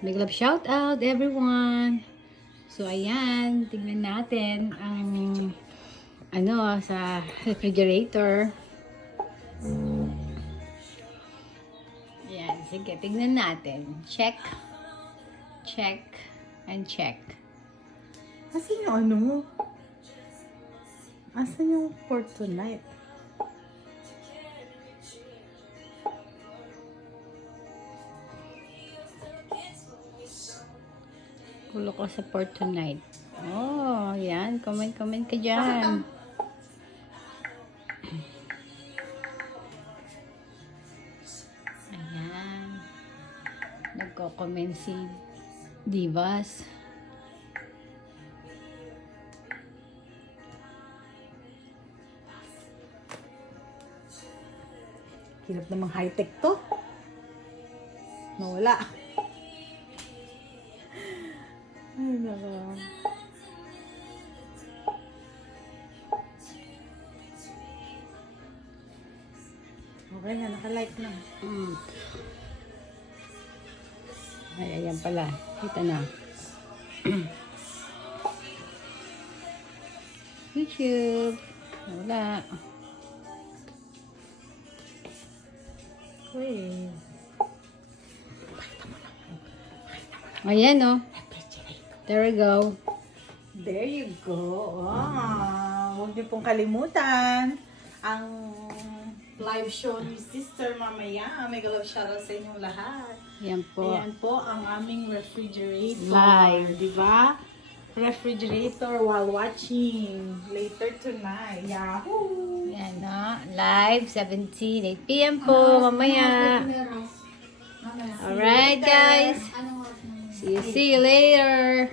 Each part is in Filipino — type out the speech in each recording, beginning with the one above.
Big love shout out everyone. So ayan, tingnan natin ang sa refrigerator. Ayan, sige, tingnan natin. Check, check, and check. Asan yung ano mo? Asan yung for tonight? Kulo ko sa for tonight. Oh, yan. Comment ka dyan. Ayan. Nagko-comment si Divas. Hirap namang high-tech to. Nawala. Ay, naka. Okay na, naka-like na. Ay, ayan pala. Kita na. YouTube. Wala. Uy. Ayan, oh. There we go. There you go. Huwag niyo pong kalimutan ang live show ni Sister mamaya. Mega love shoutout sa inyong lahat. Yan po. Ayan po ang aming refrigerator. Live. Diba? Refrigerator while watching later tonight. Yahoo! Yan, no? Live, 8 p.m. po, mamaya. Alright, guys. See you later.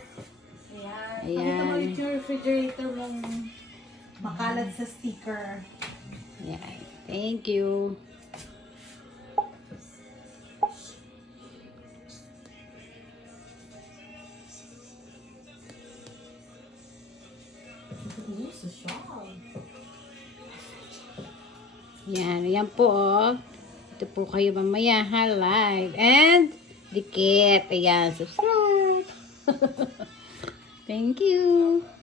Ayan. Ayan. Pakita mo ulit yung refrigerator mong makalat sa sticker. Yan. Thank you. Yan. Ayan po, oh. Ito po kayo mamaya, ha? Live. And, dikit. Ayan. Subscribe. Thank you.